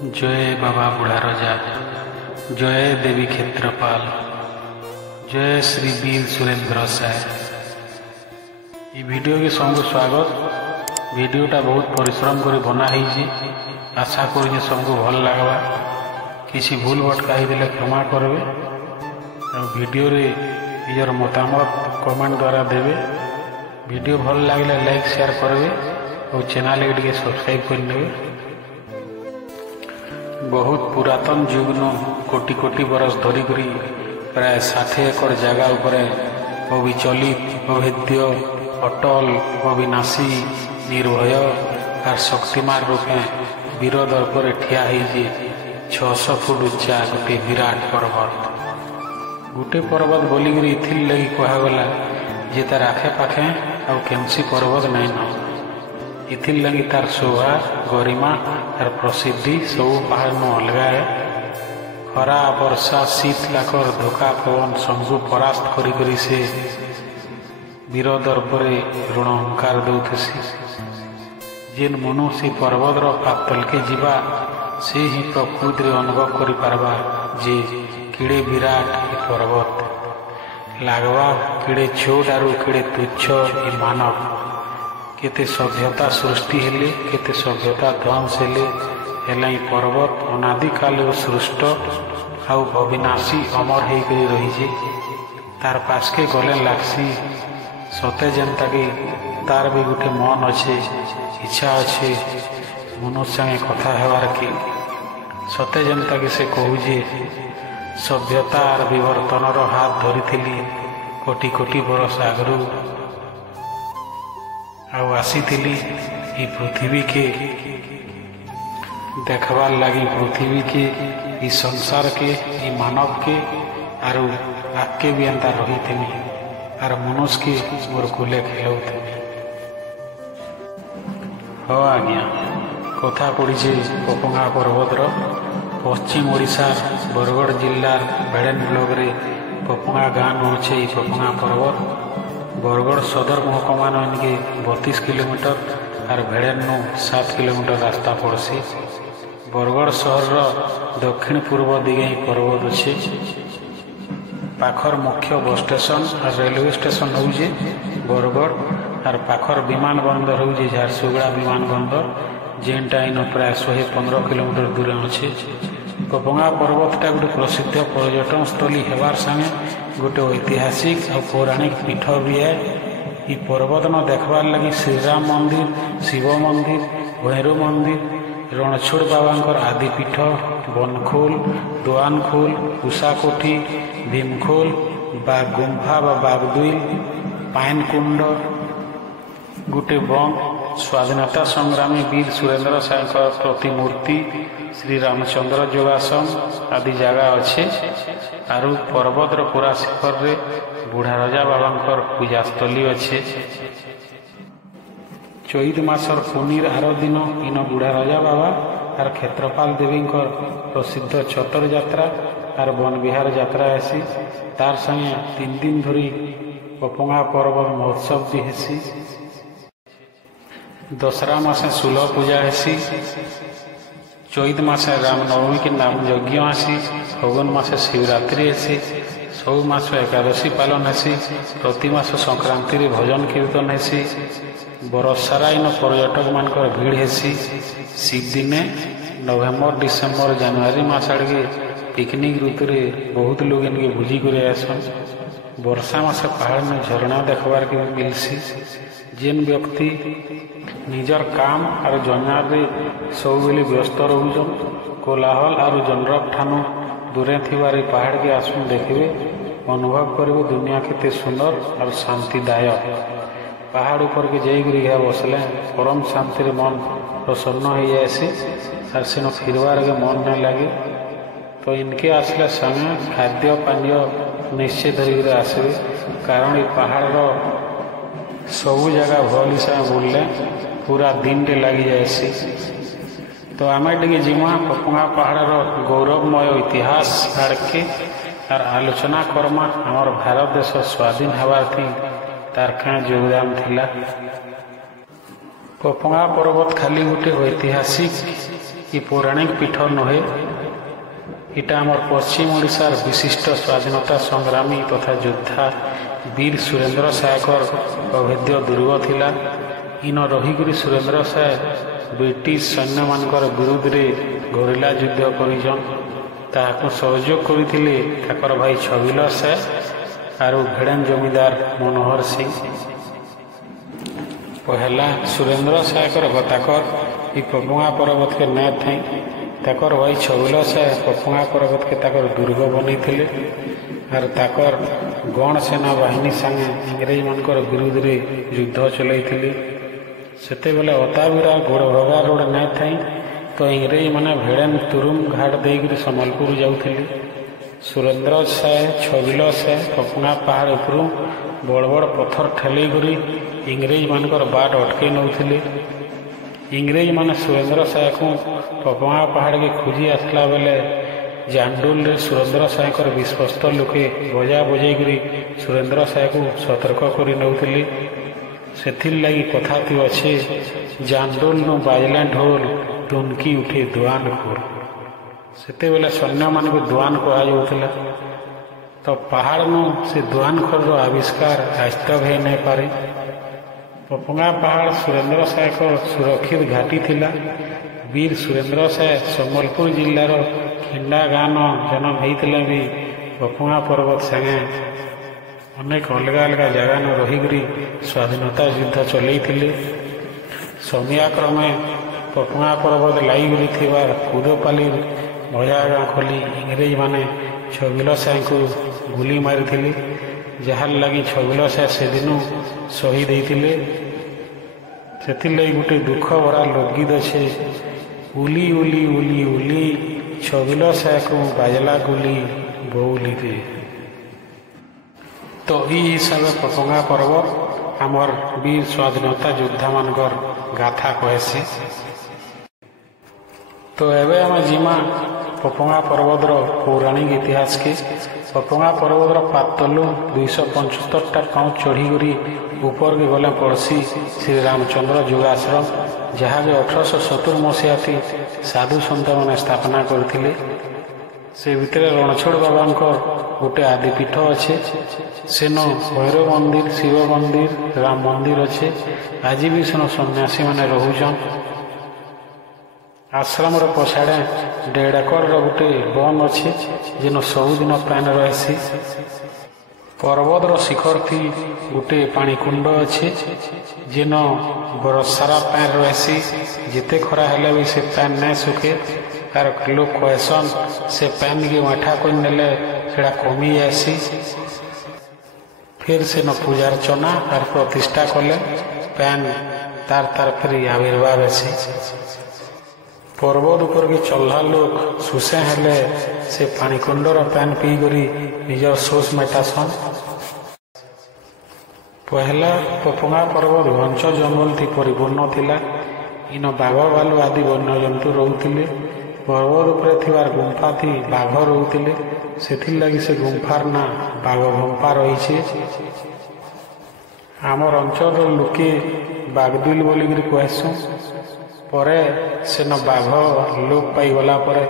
जय बाबा बुढ़ा रजा, जय देवी क्षेत्रपाल, जय श्री वीर सुरेंद्र साय। ये वीडियो के सबको स्वागत। वीडियोटा बहुत परिश्रम कर बना है। आशा कर सबको भल लगवा। किसी भूल भटका ही क्षमा करेंगे। वीडियो रे निजर मतामत कमेंट द्वारा देवे। वीडियो भल लगे लाइक शेयर करेंगे और चैनल के सब्सक्राइब कर। बहुत पुरातन युग न कोटि कोटि बरस धरिक प्राय 60 एकड़ जगह उपर अविचलित अभेद्य अटल अविनाशी निर्भय और शक्तिमान रूपे वीर दर्पर ठिया है 600 फुट उच्चा गोटे विराट पर्वत। गोटे पर्वत बोलिक इथिर लगी कहगला जे तार आखे पाखे आउ केमसी पर्वत नहीं न। इथिर लगी तार शोभा गरिमा और प्रसिद्धि सब पहाड़ न अलग है। खरा वर्षा शीत लाकर धोका पवन सबको परास्त करी से वीर दर्परे ऋण ओंकार दौथसी। जेन मनुष्य पर्वतर पातल के जीवा से ही प्रकृति रे अनुभव करि पारबा जे किड़े विराट पर्वत लागवा किड़े छोट आरु किड़े तुच्छ ई मानव। केते सभ्यता सृष्टि हेले केते सभ्यता ध्वंस हेले पर्वत अनादि काल सृष्ट आउ अविनाशी अमर होकर रही। तार पास के गले लागसी सते जनता कि तार भी गोटे मन अच्छे इच्छा अच्छे मनुष्य संगे कथा हेबार कि सते जनता कि से कहूजे सभ्यता और विवर्तन हाथ धरी कोटि कोटि बरस आगरू आसी पृथ्वी के देखवार लगी पृथ्वी के ई संसार के ई मानव के आरु आके भी अंतर रही थी आर मनुष्य के मोर कुले खेलौ थे। हाँ आज्ञा कथा पड़ी पपंगा पर्वतर पश्चिम ओडिशा बरगढ़ जिला भेड़ेन ब्लॉक रे पपंगा गाँव अच्छे पपंगा पर्वत। बरगढ़ सदर महकमा इनके 32 किलोमीटर और भेड़ेन 7 किलोमीटर रास्ता पड़सी। बरगढ़ सहर दक्षिण पूर्व दिगे पर्वत अच्छे। पाखर मुख्य बस स्टेशन और रेलवे स्टेशन हूँ बरगढ़ और पाखर विमान बंदर हूँ झारसुगुड़ा विमान बंदर जेनटा इन प्राय 115 किलोमीटर दूर अच्छे। पपंगा पर्वतटा गोटे प्रसिद्ध पर्यटन स्थली हेबार संगे गोटे ऐतिहासिक और पौराणिक पीठ भी है। ये पर्वत न देखबार लगी श्रीराम मंदिर शिव मंदिर भैरव मंदिर रणछोड़ बाबा आदि पीठ बनखोल दोआनखोल उषाकोठी भीमखोल बाग गुंफा बागदुई पाइनकुंड गोटे बम स्वाधीनता संग्रामी वीर सुरेंद्र साय प्रतिमूर्ति श्री रामचंद्र जोगासन आदि जगह अच्छे। आरु पर्वतर पूरा शिखर रे बुढ़ा रजा बाबा पूजास्थली अच्छे। चैत मासर पुनीर आर दिन इन बुढ़ा रजा बाबा और क्षेत्रपाल देवी प्रसिद्ध छतर यात्रा और वन विहार यात्रा ऐसी तार संगे 3 दिन धरी पपंगा पर्वत महोत्सव भी हेसी। दशहरा मासे सुलह पूजा हेसी। चैत मासे रामनवमी के नाम यज्ञ आसी। फगुन मासे शिवरात्रि हेसी। सब मास एकादशी पालन हेसी। प्रति मास संक्रांति रे भजन कीर्तन हेसी। बरस सारा इन पर्यटक मान भीड़ हेसी। शीत दिने नवेम्बर डिसेम्बर जनवरी मास आड़े पिकनिक ऋतु रे बहुत लोग इनके भोजी कर आसन। वर्षा मासे पहाड़ में झरना देखबार के मिलसी। जेन व्यक्ति निजर काम और जंजार रे सब बेले व्यस्त रोचन कोलाहल और जनरक ठानु दूरे थिबार पहाड़ के आसुन देखिए अनुभव करेंगे दुनिया केते सुंदर और शांतिदायक। पहाड़ ऊपर के जाइए बसले परम शांति रे मन प्रसन्न हो जाए और सेन फिरबार के मन नहीं लगे। तो इनके आसले समय खाद्य पानीय निश्चय धरिक आसबे कारण ये पहाड़ सबू जगह भल हिसाब बुलले पूरा दिन टे लगी जाए। तो आम टे जिमा पपंगा पहाड़ गौरवमय इतिहास आड़ के और आलोचना करमा आमर भारत देश स्वाधीन हबार थी तार क्या योगदान थिला। पपंगा पर्वत खाली गोटे ऐतिहासिक इ पौराणिक पीठ नुहे। इटा आमर पश्चिम ओडिशार विशिष्ट स्वाधीनता संग्रामी तथा योद्धा वीर सुरेंद्र सायकर अभेद्य दुर्ग थिला। इन रहीकरी सुरेंद्र साय ब्रिटिश सैन्य मानकर विरुद्ध रे गोरिल्ला युद्ध करिजन। ताहाकु सहयोग करिथिले ताकर भाई छबिल साय आरु भेड़न जमीदार मनोहर सिंह। पहला सुरेंद्र सायकर गताकर इ पपुआ पर्वत के नाय थई ताकर भाई छबिल साय पपुआ पर्वत के ताकर दुर्ग बनैथिले आर ताकर गण सेना बाहिनी संगे इंग्रेज मानकर विरुद्ध रे युद्ध चलैथिले। सेते बेले अताबिरा गोड़ भगा रोड नाय थई तो इंग्रेज माने भेड़न तुरुम घाट देकर सम्बलपुर जाउथिले। सुरेंद्र साय छबिल साय पपुआ पहाड़ उपरू बड़ बड़ पत्थर ठेलै करी इंग्रेज मानकर बाट अटके नौथिले। इंग्रेज माने सुरेंद्र साय को पपुआ पहाड़ के खोजी आसला बेले जांडुल रे सुरेंद्र सायकर विश्वस्त लोके बजा बजाई करी सुरेंद्र साय को सतर्क करी नौथिले। सेथिर लगी कथाती अच्छे जांडुल नु बाजला ढोल टुनकी उठे दुआन खोल। सेते बेले सैन्य मान को दुआन कहा जाउथिला। तो पहाड़ नु से दुआन खोल रो आविष्कार आज तक है नहीं पारे। पपुआ पहाड़ सुरेंद्र साय को सुरक्षित घाटी थिला। वीर सुरेंद्र साय सम्बलपुर जिल्लार खिंडा गाँव जन्म होइतिले भी पपुआ पर्वत संगे अनेक अलग अलग जगह न रहीकरी स्वाधीनता युद्ध चलैथिले। समयाक्रमे पपुआ पर्वत लागिगरी थिबा कुदपाली भया गाँ खोली इंग्रेज माने छबिल साय को गुली मारिथिले। जहार लगी छबिल साय से दिनु शहीद होइथिले। सेथिर लगी गोटे दुख भरा लोकगीत अच्छे उली उली उली उली छबिल साय को बाजला गुली बउली रे। तो ई हिसाब से पपुआ पर्वत आमर वीर स्वाधीनता योद्धा मानकर गाथा कहसी। तो एवं आम जिमा पपुआ पर्वतर पौराणिक इतिहास के। पपुआ पर्वतर पातलू 275टा पाँव चढ़ी ऊपर के गले पड़सी श्री रामचंद्र योगाश्रम जहाँ के 1870 मसीहा साधु सन्त मैंने स्थापना करथिले। से भितर रणछोड़ बाबा गोटे आदिपीठ अच्छे। सेन भैरव मंदिर शिव मंदिर राम मंदिर अच्छे। आज भी सेन सन्यासी मैंने रोचन। आश्रम पछाड़े 1.5 एकर गोटे बन अच्छे जेन सबुदिन पैन रही। पर्वतर शिखर थी गोटे पाणीकुंड अच्छे जेन बरसारा पैन रही। जिते खरा हेले भी से पैन नहीं सुखे। तार लोग कहसन से पैन की माठा कर नेले सेड़ा कमी जासी। फिर से न पूजा अर्चना और प्रतिष्ठा कले पैन तार तार फिर आविर्भाव आसी। पर्वत ऊपर के चल्हा लोग सुसे हेले से पाणीकुंडर पैन पी करी निजर शोष मेटासन। पहला पपुआ पर्वत घंच जंगल थी परिपूर्ण थिला। इन बाघ भालू आदि वन्य जंतु रोते। पर्वत उपरे थिबार गुंफा थी बाघ रोते। सेथिर लगी से गुंफार ना बाघ गुंफा रही। आमर अंचल लोके बागदुल बोलिकी कहसु। परे सेन बाघ लोप पाईगला परे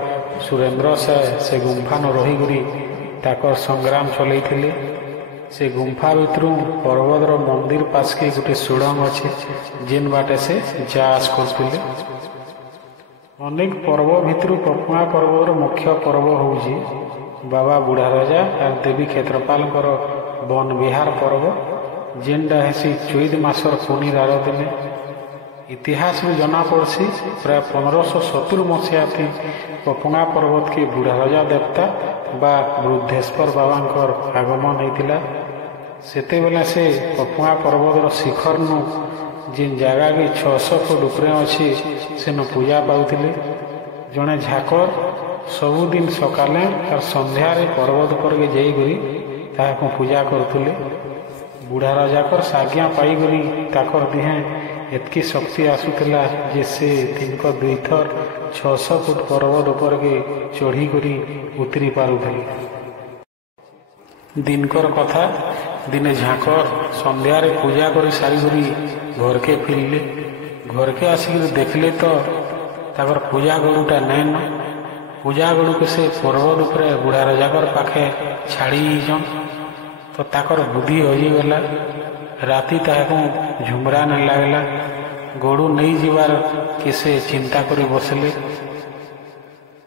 सुरेंद्र से गुंफा न रहीकरी ताकर संग्राम चलैथिले। से गुंफा भितर पर्वतर मंदिर पास के गोटे सुड़ंग अच्छे जेन बाटे से जास करथिले। अनेक पर्व भितर पपुआ पर्वर मुख्य पर्व होउजी बाबा बुढ़ा राजा और देवी क्षेत्रपाल वन विहार पर्व जेनटा हेसी चैत मासर पुनी रार दिने। इतिहास में जना पड़सी प्राय 1570 मसीहा थी पपुआ पर्वत के बुढ़ा राजा देवता बा वृद्धेश्वर बाबांकर आगमन होइतिला। सेते बेला से पपुआ पर्वतर शिखर नु जिन जगह की 600 फुट उपरे अच्छी सेन पूजा पाउथिले। जड़े झाकर सबुदिन सकाले और संध्यारे पर्वत पर के जाइकरी ताहाको पूजा करथुले। बुढ़ा राजाकर साज्ञा पाईकरी ताकर दिहे एतकी शक्ति आसुला जे से तिनक 2 थर 600 फुट पर्वत ऊपर के चढ़ी करी उतरी पारुथिले। दिनकर कथा दिने झाकर संध्यारे पूजा कर सारी घर के फिरले। घर के आसिक देखले तो ତାଙ୍କର ପୂଜା ଗରୁଟା ନାଇଁନ ପୂଜା ଗରୁକେ ସେ ପର୍ବତ ଉପରେ ବୁଢ଼ା ରଜାକର ପାଖେ ଛାଡ଼ି ଯାଇଛନ୍। ତ ତାକର ବୁଦ୍ଧି ହଜିଗଲା। ରାତି ତାହାକୁ ଝୁମରା ନାଇଁ ଲାଗିଲା। ଗଡ଼ୁ ନେଇଯିବାର କି ସେ ଚିନ୍ତା କରି ବସିଲେ।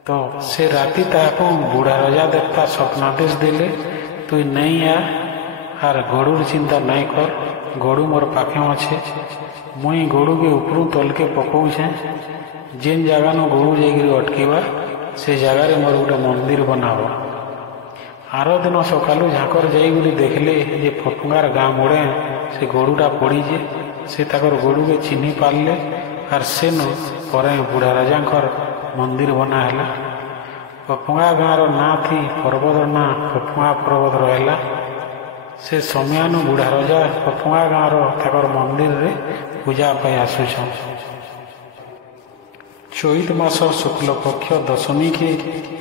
ତ ସେ ରାତି ତାହାକୁ ବୁଢ଼ା ରଜା ଦେବତା ସ୍ୱପ୍ନାଦେଶ ଦେଲେ, ତୁଇ ନେଇ ଆ ଆର୍ ଗଡ଼ୁର ଚିନ୍ତା ନାଇଁ କର, ଗଡ଼ୁ ମୋର୍ ପାଖେ ଅଛେ। ମୁଇଁ ଗଡ଼ୁକେ ଉପରୁ ତଲକେ ପକଉଛେଁ। ଯେନ୍ ଜାଗାନୁ ଗଡ଼ୁ ଯାଇକିରି ଅଟକିବା ସେ ଜାଗାରେ ମୋର ଗୋଟେ ମନ୍ଦିର ବନାବ। ଆର ଦିନ ସକାଳୁ ଝାଙ୍କର ଯାଇକରି ଦେଖିଲେ ଯେ ଫଟୁଙ୍ଗାର ଗାଁ ମୋଡ଼େ ସେ ଗଡ଼ୁଟା ପଡ଼ିଛେ। ସେ ତାକର ଗଡ଼ୁକେ ଚିହ୍ନି ପାରିଲେ ଆର୍ ସେନୁ ପରେ ବୁଢ଼ା ରାଜାଙ୍କର ମନ୍ଦିର ବନା ହେଲା। ପପୁଙ୍ଗା ଗାଁର ନାଁ ଥି ପର୍ବତର ନାଁ ପପୁଙ୍ଗା ପର୍ବତ ରହିଲା। ସେ ସମୟାନୁ ବୁଢ଼ା ରଜା ପପୁଙ୍ଗା ଗାଁର ତାକର ମନ୍ଦିରରେ ପୂଜା ପାଇଁ ଆସୁଛନ୍। ଚୈତ ମାସ ଶୁକ୍ଲପକ୍ଷ ଦଶମୀକେ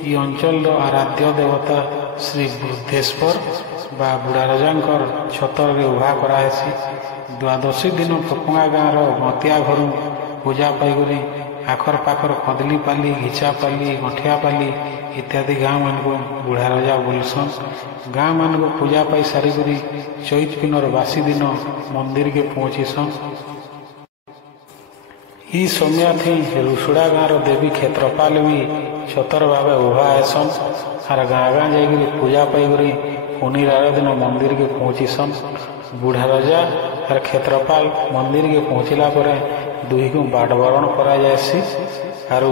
ଇ ଅଞ୍ଚଳର ଆରାଧ୍ୟ ଦେବତା ଶ୍ରୀ ବୃଦ୍ଧେଶ୍ୱର ବା ବୁଢ଼ା ରଜାଙ୍କର ଛତରରେ ଉଭା କରାହେସି। ଦ୍ୱାଦଶୀ ଦିନ ପପୁଙ୍ଗା ଗାଁର ମତିଆ ଘରୁ ପୂଜା ପାଇକରି ଆଖର ପାଖର କଦଲୀପାଲି, ଘିଚାପାଲି, ଗଣ୍ଠିଆପାଲି ଇତ୍ୟାଦି ଗାଁମାନଙ୍କୁ ବୁଢ଼ା ରଜା ବୁଲସନ୍। ଗାଁମାନଙ୍କୁ ପୂଜା ପାଇ ସାରିକରି ଚୈତ ପିନର ବାସି ଦିନ ମନ୍ଦିରକେ ପହଞ୍ଚିସନ୍। ଇ ସମୟଥି ରୁଷୁଡ଼ା ଗାଁର ଦେବୀ କ୍ଷେତ୍ରପାଲ ବି ଛତର ଭାବେ ଉଭା ହେସନ୍। ଆର୍ ଗାଁ ଗାଁ ଯାଇକରି ପୂଜା ପାଇକରି ପୁନିର ଆର ଦିନ ମନ୍ଦିରକେ ପହଞ୍ଚିସନ୍। ବୁଢ଼ା ରଜା ଆର୍ କ୍ଷେତ୍ରପାଲ ମନ୍ଦିରକେ ପହଞ୍ଚିଲା ପରେ ଦୁହିକୁ ବାଟ ବରଣ କରାଯାଏସି। ଆରୁ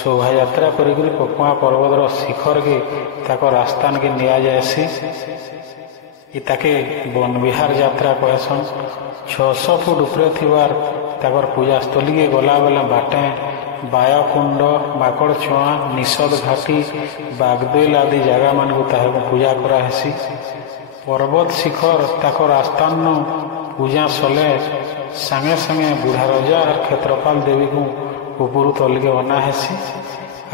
ଶୋଭାଯାତ୍ରା କରିକରି ପପୁଙ୍ଗା ପର୍ବତର ଶିଖରକେ ତାକର ଆସ୍ଥାନକେ ନିଆଯାଏସି। ତାକେ ବନବିହାର ଯାତ୍ରା କହେସନ୍। 600 ଫୁଟ ଉପରେ ଥିବାର ତାକର ପୂଜାସ୍ଥଳୀକେ ଗଲାବେଲେ ବାଟେ ବାୟକୁଣ୍ଡ, ମାକଡ଼ ଚୁଆଁ, ନିଷଦ ଘାଟି, ବାଗଦେଲ ଆଦି ଜାଗାମାନଙ୍କୁ ତାହାକୁ ପୂଜା କରାହେସି। ପର୍ବତ ଶିଖର ତାକର ଆସ୍ଥାନ ପୂଜା ସଲେ ସାଙ୍ଗେ ସାଙ୍ଗେ ବୁଢ଼ା ରଜା ଆର୍ କ୍ଷେତ୍ରପାଲ ଦେବୀକୁ ଉପରୁ ତଲକେ ଅନା ହେସି।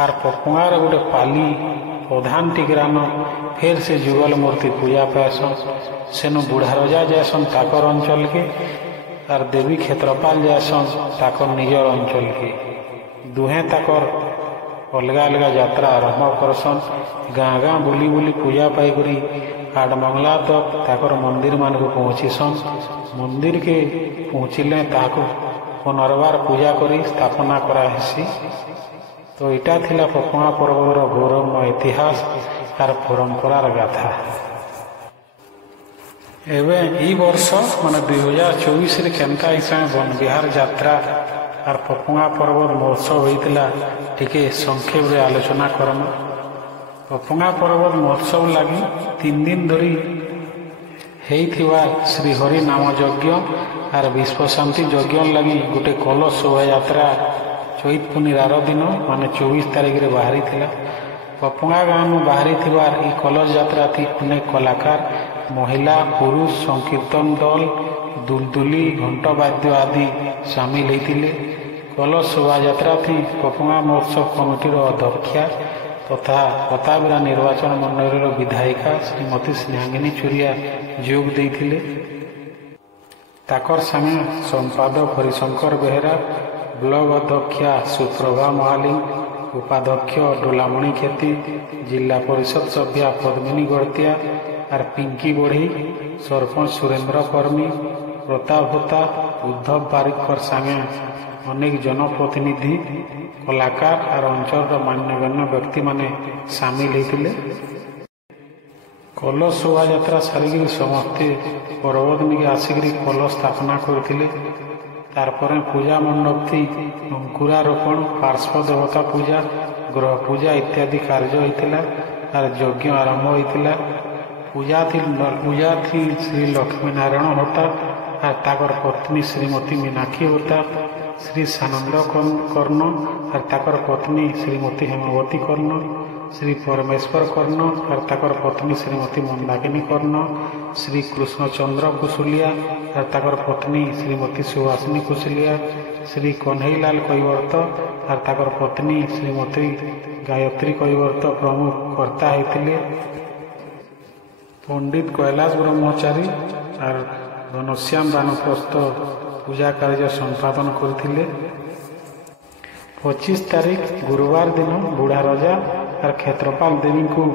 ଆର୍ ପପୁଙ୍ଗାର ଗୋଟେ ପାଲି ପ୍ରଧାନ ଟିକରାନ ଫେର୍ ସେ ଯୁଗଲ ମୂର୍ତ୍ତି ପୂଜା ପାଏସନ୍। ସେନୁ ବୁଢ଼ା ରଜା ଯାଏସନ୍ ତାକର ଅଞ୍ଚଳକେ ଆର୍ ଦେବୀ କ୍ଷେତ୍ରପାଲ ଯାଏସନ୍ ତାକର ନିଜର ଅଞ୍ଚଳକେ। ଦୁହେଁ ତାକର ଅଲଗା ଅଲଗା ଯାତ୍ରା ଆରମ୍ଭ କରସନ୍। ଗାଁ ଗାଁ ବୁଲି ବୁଲି ପୂଜା ପାଇକରି ଆଠମଙ୍ଗଲା ତକ୍ ତାକର ମନ୍ଦିରମାନଙ୍କୁ ପହଞ୍ଚିସନ୍। ମନ୍ଦିରକେ ପହଞ୍ଚିଲେ ତାହାକୁ ପୁନର୍ବାର ପୂଜା କରି ସ୍ଥାପନା କରାହେସି। ତ ଇଟା ଥିଲା ପପୁଙ୍ଗା ପର୍ବତର ଗୌରବମୟ ଇତିହାସ ଆର୍ ପରମ୍ପରାର ଗାଥା। ଏବେ ଇ ବର୍ଷ ମାନେ 2024ରେ କେନ୍ତା ହିସାବେ ବନବିହାର ଯାତ୍ରା ଆର୍ ପପୁଙ୍ଗା ପର୍ବତ ମହୋତ୍ସବ ହୋଇଥିଲା ଟିକେ ସଂକ୍ଷେପରେ ଆଲୋଚନା କରମା। ପପୁଙ୍ଗା ପର୍ବତ ମହୋତ୍ସବ ଲାଗି 3 ଦିନ ଧରି ହେଇଥିବା ଶ୍ରୀହରି ନାମ ଯଜ୍ଞ ଆର୍ ବିଶ୍ୱଶାନ୍ତି ଯଜ୍ଞ ଲାଗି ଗୋଟେ କଲଶ ଶୋଭାଯାତ୍ରା ଚୈତ ପୁନିର ଆର ଦିନ ମାନେ 24 ତାରିଖରେ ବାହାରିଥିଲା। ପପୁଙ୍ଗା ଗାଁରୁ ବାହାରିଥିବାର ଇ କଲଶ ଯାତ୍ରାଥି ଅନେକ କଳାକାର, ମହିଳା, ପୁରୁଷ, ସଂକୀର୍ତ୍ତନ ଦଳ, ଦୁଲଦୁଲି, ଘଣ୍ଟବାଦ୍ୟ ଆଦି ସାମିଲ ହୋଇଥିଲେ। କଲଶ ଶୋଭାଯାତ୍ରାଥି ପପୁଙ୍ଗା ମହୋତ୍ସବ କମିଟିର ଅଧ୍ୟକ୍ଷା ତଥା ପତାବିରା ନିର୍ବାଚନ ମଣ୍ଡଳୀର ବିଧାୟିକା ଶ୍ରୀମତୀ ସ୍ନେହାଙ୍ଗିନୀ ଚୁରିଆ ଯୋଗ ଦେଇଥିଲେ। ତାକର ସାଙ୍ଗେ ସମ୍ପାଦକ ହରିଶଙ୍କର ବେହେରା, ବ୍ଲକ ଅଧ୍ୟକ୍ଷା ସୁପ୍ରଭା ମହାଲିଂ, ଉପାଧ୍ୟକ୍ଷ ଡୋଲାମଣି କ୍ଷେତି, ଜିଲ୍ଲା ପରିଷଦ ସଭ୍ୟା ପଦ୍ମିନୀ ଗଡ଼ତିଆ ଆର୍ ପିଙ୍କି ବଢ଼ି, ସରପଞ୍ଚ ସୁରେନ୍ଦ୍ର କର୍ମୀ, ପ୍ରତାପ ହୋତା, ଉଦ୍ଧବ ବାରିକର ସାଙ୍ଗେ ଅନେକ ଜନପ୍ରତିନିଧି, କଳାକାର ଆର୍ ଅଞ୍ଚଳର ମାନ୍ୟଗଣ୍ୟ ବ୍ୟକ୍ତିମାନେ ସାମିଲ ହୋଇଥିଲେ। କଲଶ ଶୋଭାଯାତ୍ରା ସାରିକିରି ସମସ୍ତେ ପର୍ବତନିକେ ଆସିକିରି କଲଶ ସ୍ଥାପନା କରିଥିଲେ। ତାରପରେ ପୂଜା ମଣ୍ଡପଥି ଅଙ୍କୁରାରୋପଣ, ପାର୍ଶ୍ୱ ଦେବତା ପୂଜା, ଗ୍ରହ ପୂଜା ଇତ୍ୟାଦି କାର୍ଯ୍ୟ ହୋଇଥିଲା ଆର୍ ଯଜ୍ଞ ଆରମ୍ଭ ହୋଇଥିଲା। ପୂଜାଥି ଶ୍ରୀ ଲକ୍ଷ୍ମୀ ନାରାୟଣ ହୋତା ଆର୍ ତାକର ପତ୍ନୀ ଶ୍ରୀମତୀ ମୀନାକ୍ଷୀ ହୋତା, ଶ୍ରୀ ସାନନ୍ଦ କର୍ଣ୍ଣ ଆର୍ ତାକର ପତ୍ନୀ ଶ୍ରୀମତୀ ହେମବତୀ କର୍ଣ୍ଣ, ଶ୍ରୀ ପରମେଶ୍ୱର କର୍ଣ୍ଣ ଆର୍ ତାକର ପତ୍ନୀ ଶ୍ରୀମତୀ ମନ୍ଦାକିନୀ କର୍ଣ୍ଣ, ଶ୍ରୀ କୃଷ୍ଣଚନ୍ଦ୍ର କୁଶୁଲିଆ ଆର୍ ତାକର ପତ୍ନୀ ଶ୍ରୀମତୀ ସୁଭାସିନୀ କୁଶୁଲିଆ, ଶ୍ରୀ କହ୍ନେଇଲାଲ କୈବର୍ତ୍ତ ଆର୍ ତାକର ପତ୍ନୀ ଶ୍ରୀମତୀ ଗାୟତ୍ରୀ କୈବର୍ତ୍ତ ପ୍ରମୁଖ କର୍ତ୍ତା ହୋଇଥିଲେ। ପଣ୍ଡିତ କୈଳାସ ବ୍ରହ୍ମଚାରୀ ଆର୍ ଘନଶ୍ୟାମ ବାନପ୍ରସ୍ଥ ପୂଜା କାର୍ଯ୍ୟ ସମ୍ପାଦନ କରିଥିଲେ। 25 तारिख गुरुवार दिन बुढ़ा रजा और क्षेत्रपाल देवी को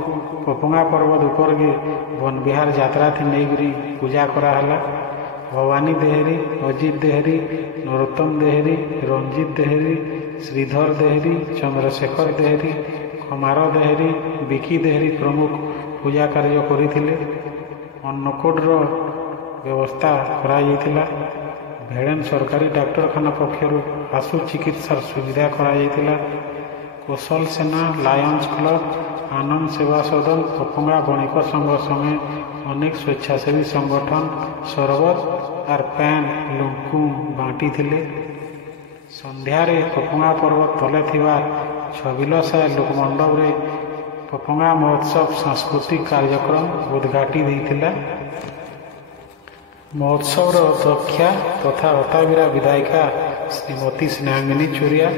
पपंगा पर्वत ऊपर के वन विहार यात्रा थी नहीं पूजा कराला। भवानी देहरी, अजित देहरी, नरोत्तम देहरी, रंजित देहरी, श्रीधर देहरी, चंद्रशेखर देहरी, खमार देहरी, बिकी देहरी प्रमुख पूजा कार्य करथिले। अन्नकूटर व्यवस्था कराइला। भेड़ेन सरकारी डाक्तरखाना पक्षर आशु चिकित्सार सुविधा कराइला। कौशल सेना, लायंस क्लब, आनंद सेवा सदन, पपंगा बणिक संघ समेत अनेक स्वेच्छासेवी संगठन सरबत और पैन लोक बांटी थिले। संध्यारे पपंगा पर्वत तले थिबा छबिलसाय लोकमंडप रे पपंगा महोत्सव सांस्कृतिक कार्यक्रम उद्घाटी देइथिला। महोत्सव अध्यक्षा तथा हताबिरा विधायिका श्रीमती स्नेहांगिनी चुरिया,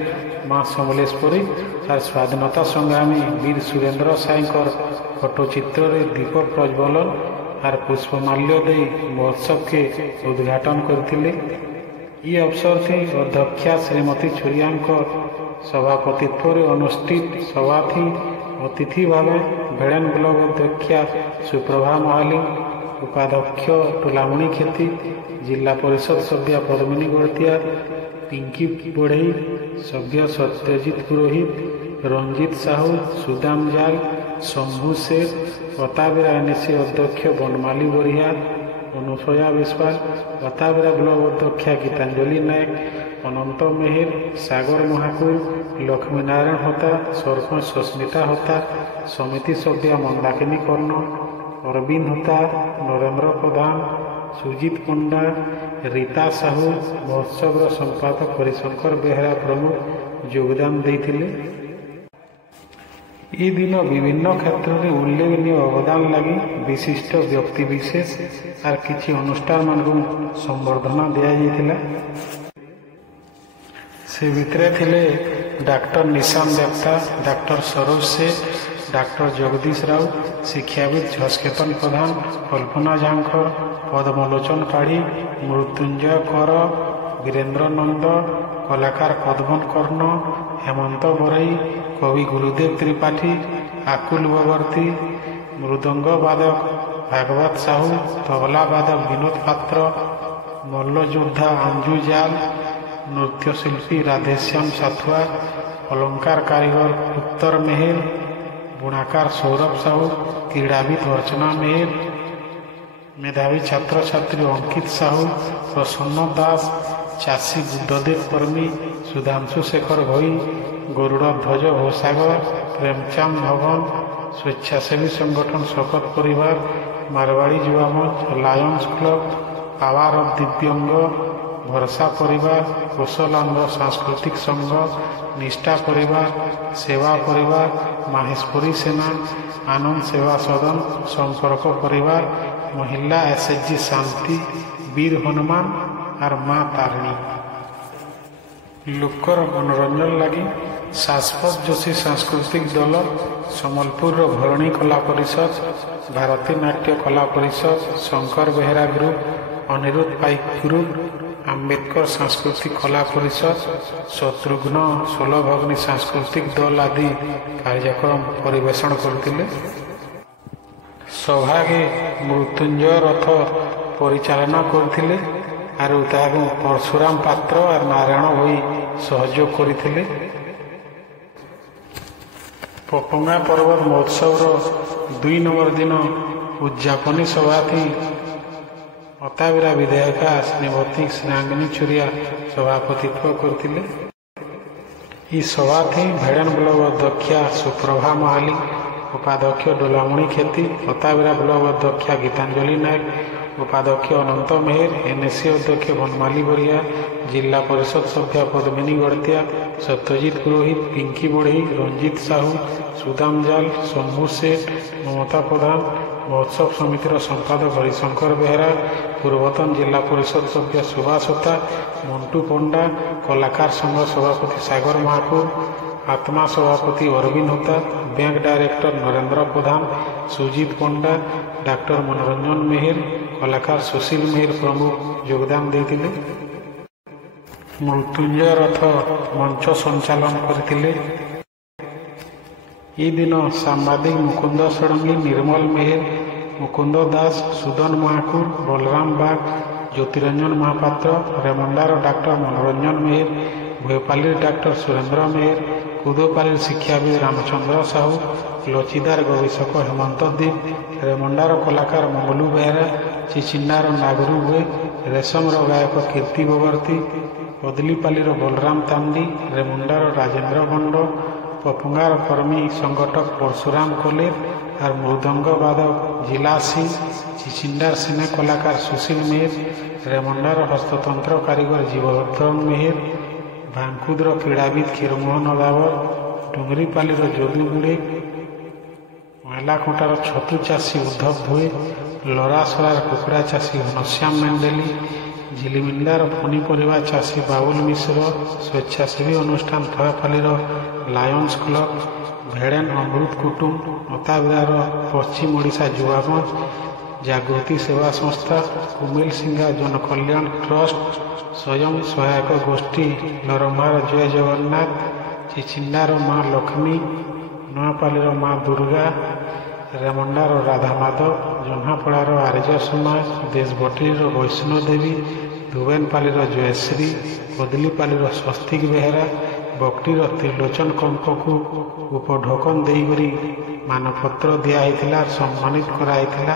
माँ समलेश्वरी और स्वाधीनता संग्रामी वीर सुरेंद्र साईकर फोटोचित्र दीप प्रज्वलन और पुष्पमाल्य दे महोत्सव के उद्घाटन करथिले। ये अवसर थी अध्यक्षा श्रीमती चुरिया सभापतित्व अनुष्ठित सभा थी। अतिथि भाव भेड़ेन ब्लॉक अध्यक्षा सुप्रभा महाली, उपाध्यक्ष टोलामणि खेती, जिला परिषद सभ्य पद्मिनी गड़तिया, पिंकी बढ़ई, सभ्य सत्यजित पुरोहित, रंजित साहू, सुदाम जाल, शंभु शेख, अताबिरा एनएससी अध्यक्ष बनमाली बरिया, अनुसया विश्वास, अताबिरा ब्लॉक अध्यक्षा गीतांजलि नायक, अनंत मेहर, सागर महाकुर, लक्ष्मीनारायण होता, सरपंच सस्मिता होता, समिति सभ्य मंदाकिनी कर्ण, अरविंद होता, नरेंद्र प्रधान, सुजीत पंडा, रीता साहू, महोत्सव संपादक हरिशंकर बेहरा प्रमुख योगदान देथिले। ई दिन विभिन्न क्षेत्र में उल्लेखनीय अवदान लगी विशिष्ट व्यक्तिविशेष और किसी अनुष्ठान मान संबर्धना दिया। से भितरे थिले डॉक्टर निशान देवता, डॉक्टर सरोज से, डॉक्टर जगदीश राव, शिक्षाविद झस्केतन प्रधान, कल्पना झांकर, पद्मलोचन पाढ़ी, मृत्युंजय कर, वीरेंद्र नंद, कलाकार पद्मन कर्ण, हेमंत बरई, कवि गुरुदेव त्रिपाठी, आकुल बवर्ती, मृदंग वादक भागवत साहू, तबला वादक विनोद पात्र, मल्ल योद्धा अंजू जाल, नृत्यशिल्पी राधेश्याम साथुआ, अलंकार कारीगर उत्तर मेहर, बुणाकार सौरभ साहू, क्रीड़ाविद अर्चना मेहर, मेधावी छात्र छात्री अंकित साहू, प्रसन्न दास, चाषी बुद्धदेव कर्मी, सुधांशु शेखर भई, गरुड़ ध्वज भोसागर, प्रेमचांद भवन, स्वेच्छासेवी संगठन शपथ परिवार, मारवाड़ी युवा मंच, लायंस क्लब, पावर ऑफ दिव्यांग, भरसा परिवार, कौशलांग सांस्कृतिक संघ, निष्ठा परिवार, सेवा परिवार, माहेश्वरी सेना, आनंद सेवा सदन, संपर्क परिवार, महिला एसएचजी शांति, वीर हनुमान और माँ तारिणी। लोकर मनोरंजन लगी शाश्वत जोशी सांस्कृतिक दल, सम्बलपुर भरणी कला परिषद, भारतीय नाट्य कला परिषद, शंकर बेहरा ग्रुप, अनिरुद्ध पाइक ग्रुप, आम्बेडकर सांस्कृतिक कला परिषद, शत्रुघ्न सोलभग्नि सांस्कृतिक दल आदि कार्यक्रम परिवेषण करते। सभा के मृत्युंजय रथ परिचालना करते और परशुराम पात्र और नारायण भई सहयोग करते। पपंगा पर्वत महोत्सव 2 नंबर दिन उद्यापनी सभा थी। अताबिरा विधायिका श्रीमती स्नेहांगिनी चुरिया सभापतित्व करते। सभा थी भेड़न ब्लॉक अध्यक्षा सुप्रभा महाली, उपाध्यक्ष डोलामणि खेती, अताबिरा ब्लॉक अध्यक्षा गीतांजलि नायक, उपाध्यक्ष अनंत मेहर, एनएससी अध्यक्ष बनमाली बरिया, जिला परिषद सभ्य पद्मिनी गड़तिया, सत्यजित पुरोहित, पिंकी बढ़ई, रंजित साहू, सुदाम जाल, शंभु शेठ, ममता प्रधान, महोत्सव समितिर संपादक हरिशंकर बेहरा, पूर्वतन जिला परिषद सभ्य सुभाष होता, मंटू पंडा, कलाकार संघ सभापति सागर महाकुर, आत्मा सभापति अरविंद होता, बैंक डायरेक्टर नरेंद्र प्रधान, सुजीत पंडा, डॉक्टर मनोरंजन मेहर, कलाकार सुशील मेहर प्रमुख योगदान देते। ମୃତ୍ୟୁଞ୍ଜୟ ରଥ ମଞ୍ଚ ସଞ୍ଚାଳନ କରିଥିଲେ। ଏହି ଦିନ ସାମ୍ବାଦିକ ମୁକୁନ୍ଦ ଷଡ଼ଙ୍ଗୀ, ନିର୍ମଲ ମେହେର, ମୁକୁନ୍ଦ ଦାସ, ସୁଦନ ମହାକୁର, ବଳରାମ ବାଗ, ଜ୍ୟୋତିରଞ୍ଜନ ମହାପାତ୍ର, ରେମୁଣ୍ଡାର ଡାକ୍ତର ମନୋରଞ୍ଜନ ମେହେର, ଭୋଇପାଲିର ଡାକ୍ତର ସୁରେନ୍ଦ୍ର ମେହେର, କୁଦପାଲିର ଶିକ୍ଷାବିଦ ରାମଚନ୍ଦ୍ର ସାହୁ, ଲଚିଦାର ଗବେଷକ ହେମନ୍ତ ଦୀପ, ରେମୁଣ୍ଡାର କଳାକାର ମଙ୍ଗଲୁ ବେହେରା, ଚିଚିଣ୍ଡାର ନାଗରୁ ଭୋଇ, ରେଶମର ଗାୟକ କୀର୍ତ୍ତି ବବର୍ତ୍ତୀ, ପଦଲିପାଲିର ବଳରାମ ତାଣ୍ଡି, ରେମୁଣ୍ଡାର ରାଜେନ୍ଦ୍ର ଗଣ୍ଡ, ପପୁଙ୍ଗାର କର୍ମୀ ସଂଗଠକ ପରଶୁରାମ କୋଲେର আর মৃদঙ্গ বাদক জিলা সিং, চিচিন্ডার সিনে কলাকার সুশীল মেহের, রেমন্ডার হস্ততন্ত্র কারিগর জীবভদ্রন মেহের, ভাঙ্কুদ্র ক্রীড়াবিদ ক্ষীরমোহন দাবর, ডুঙ্গরিপালির যদু গুড়ে, ময়লাকোটার ছতু চাষী উদ্ধব ভোই, লরাসরার কুকুড়া চাষী ঘনশ্যাম মেন্ডেলি, ঝিলিমিন্দার পনিপরিবা চাষী বাবুল মিশ্র, স্বেচ্ছাসেবী অনুষ্ঠান থয়াপালির লায়ন্স ক্লব, ভেড়েন অমৃত কুটুম, অতাবিরার পশ্চিম ওড়িশা যুবামঞ্চ, জাগৃতি সেবা সংস্থা, কুমিল সিংহা জনকল্যাণ ট্রস্ট, স্বয়ং সহায়ক গোষ্ঠী নরমার জয় জগন্নাথ, চিচিন্ডার মা লক্ষ্মী, নয়াপালির মা দুর্গা, রেমন্ডার রাধা মাধব, জহ্নাপড়ার আর্য সমাজ, দেশবটির বৈষ্ণোদেবী, ধুবেনপালির জয়শ্রী, কদলিপালির স্বস্তিক বেহেরা, বকটির ত্রিলোচন কঙ্কକୁ ଉପଢୋକନ ଦେଇକରି ମାନପତ୍ର ଦିଆହେଇଥିଲା, ସମ୍ମାନିତ କରାହେଇଥିଲା।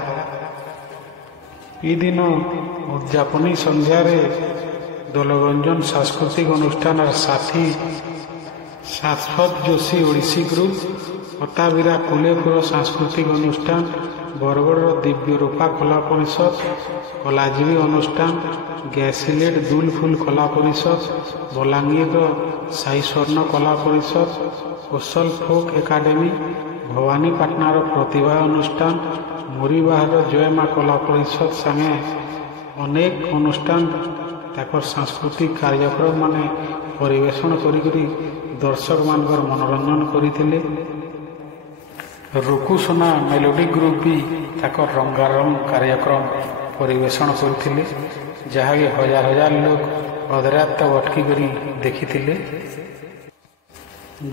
এই দিନ ଉଦ୍ଯାପନୀ ସନ୍ଧ୍ୟାରେ ଦୋଲଗଞ୍ଜନ ସାଂସ୍କୃତିକ ଅନୁଷ୍ଠାନର ସାଥୀ ଶାଶ୍ୱତ ଯୋଶୀ ଓଡ଼ିଶୀ ଗ୍ରୁପ, ଅତାବିରା କୁଲେପୁର ସାଂସ୍କୃତିକ ଅନୁଷ୍ଠାନ, ବରଗଡ଼ର ଦିବ୍ୟ ରୂପା କଳା ପରିଷଦ, କଲାଜୀବୀ ଅନୁଷ୍ଠାନ, ଗ୍ୟାସିଲେଟ୍ ଦୁଲଫୁଲ କଳା ପରିଷଦ, ବଲାଙ୍ଗୀରର ସାଇ ସ୍ୱର୍ଣ୍ଣ କଳା ପରିଷଦ, କୋଶଲ ଫୋକ୍ ଏକାଡେମୀ, ଭବାନୀପାଟଣାର ପ୍ରତିଭା ଅନୁଷ୍ଠାନ, ମୁରିବାହାର ଜୟମା କଳା ପରିଷଦ ସାଙ୍ଗେ ଅନେକ ଅନୁଷ୍ଠାନ ତାଙ୍କର ସାଂସ୍କୃତିକ କାର୍ଯ୍ୟକ୍ରମ ମାନେ ପରିବେଷଣ କରିକରି ଦର୍ଶକମାନଙ୍କର ମନୋରଞ୍ଜନ କରିଥିଲେ। ରୁକୁସୁନା ମେଲୋଡି ଗ୍ରୁପ ବି ତାଙ୍କର ରଙ୍ଗାରଙ୍ଗ କାର୍ଯ୍ୟକ୍ରମ ପରିବେଷଣ କରିଥିଲେ, ଯାହାକି ହଜାର ହଜାର ଲୋକ ଅଧରାତ ଅଟକି କରି ଦେଖିଥିଲେ।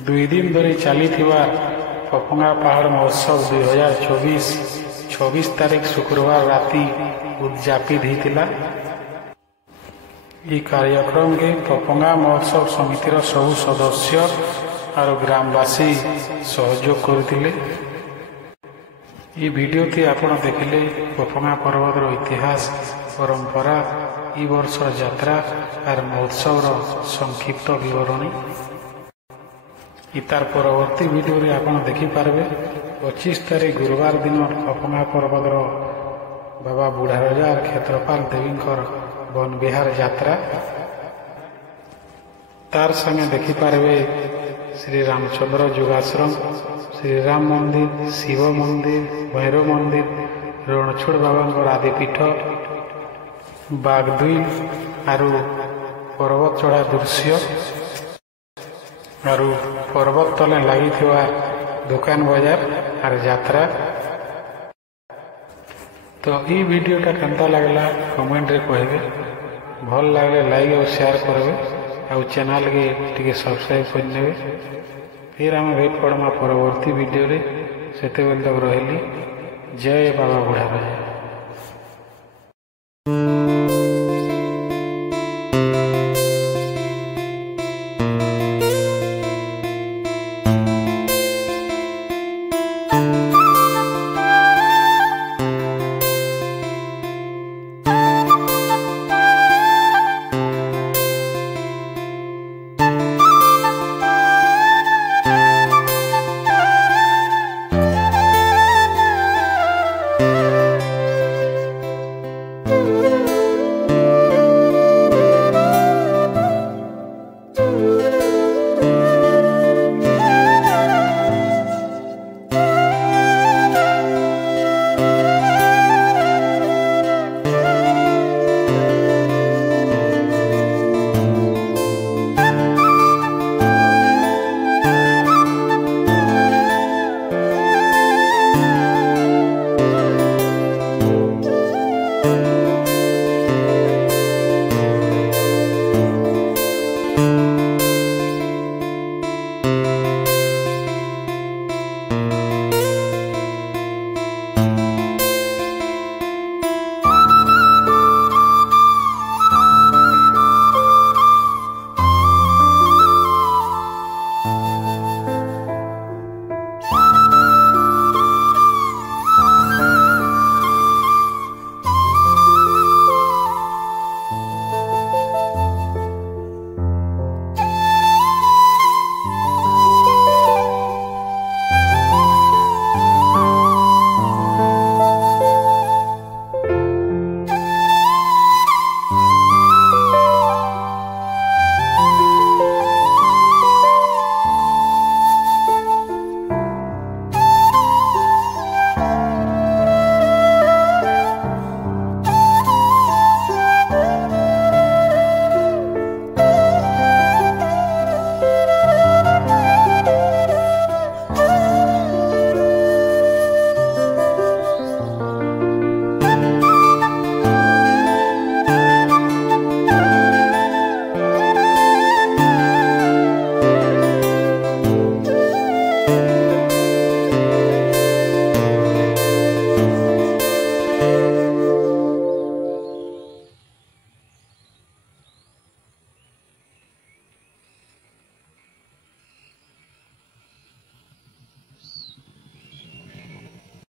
2 ଦିନ ଧରି ଚାଲିଥିବା ପପଙ୍ଗା ପାହାଡ଼ ମହୋତ୍ସବ 2024 26 ତାରିଖ ଶୁକ୍ରବାର ରାତି ଉଦ୍ଯାପିତ ହୋଇଥିଲା। ଏହି କାର୍ଯ୍ୟକ୍ରମରେ ପପଙ୍ଗା ମହୋତ୍ସବ ସମିତିର ସବୁ ସଦସ୍ୟ ଆଉ ଗ୍ରାମବାସୀ ସହଯୋଗ କରିଥିଲେ। ଏହି ଭିଡ଼ିଓଟି ଆପଣ ଦେଖିଲେ ପପଙ୍ଗା ପର୍ବତର ଇତିହାସ, ପରମ୍ପରା, ଏହି ବର୍ଷର ଯାତ୍ରା ଆର୍ ମହୋତ୍ସବର ସଂକ୍ଷିପ୍ତ ବିବରଣୀ। ତାର ପରବର୍ତ୍ତୀ ଭିଡ଼ିଓରେ ଆପଣ ଦେଖିପାରିବେ 25 ତାରିଖ ଗୁରୁବାର ଦିନ ପପଙ୍ଗା ପର୍ବତର ବାବା ବୁଢ଼ାରଜା ଆର୍ କ୍ଷେତ୍ରପାଲ ଦେବୀଙ୍କର ବନବିହାର ଯାତ୍ରା। ତାର ସାଙ୍ଗେ ଦେଖିପାରିବେ ଶ୍ରୀ ରାମଚନ୍ଦ୍ର ଯୋଗାଶ୍ରମ, ଶ୍ରୀରାମ ମନ୍ଦିର, ଶିବ ମନ୍ଦିର, ଭୈରବ ମନ୍ଦିର, ରଣଛୋଡ଼ ବାବାଙ୍କର ଆଦିପୀଠ, ବାଗଦୁଇ ଆରୁ ପର୍ବତ ଚଢ଼ା ଦୃଶ୍ୟ ଆରୁ ପର୍ବତ ତଳେ ଲାଗିଥିବା ଦୋକାନ ବଜାର ଆର୍ ଯାତ୍ରା। ତ ଏହି ଭିଡ଼ିଓଟା କେନ୍ତା ଲାଗିଲା କମେଣ୍ଟରେ କହିବେ। ଭଲ ଲାଗିଲେ ଲାଇକ୍ ଆଉ ସେୟାର କରିବେ, ଆଉ ଚ୍ୟାନେଲକେ ଟିକେ ସବସ୍କ୍ରାଇବ୍ କରିନେବେ। ଫିର୍ ଆମେ ଭେଟ ପଡ଼ମା ପରବର୍ତ୍ତୀ ଭିଡ଼ିଓରେ। ସେତେବେଳେ ତକ ରହିଲି। ଜୟ ବାବା ବୁଢ଼ାରଜା।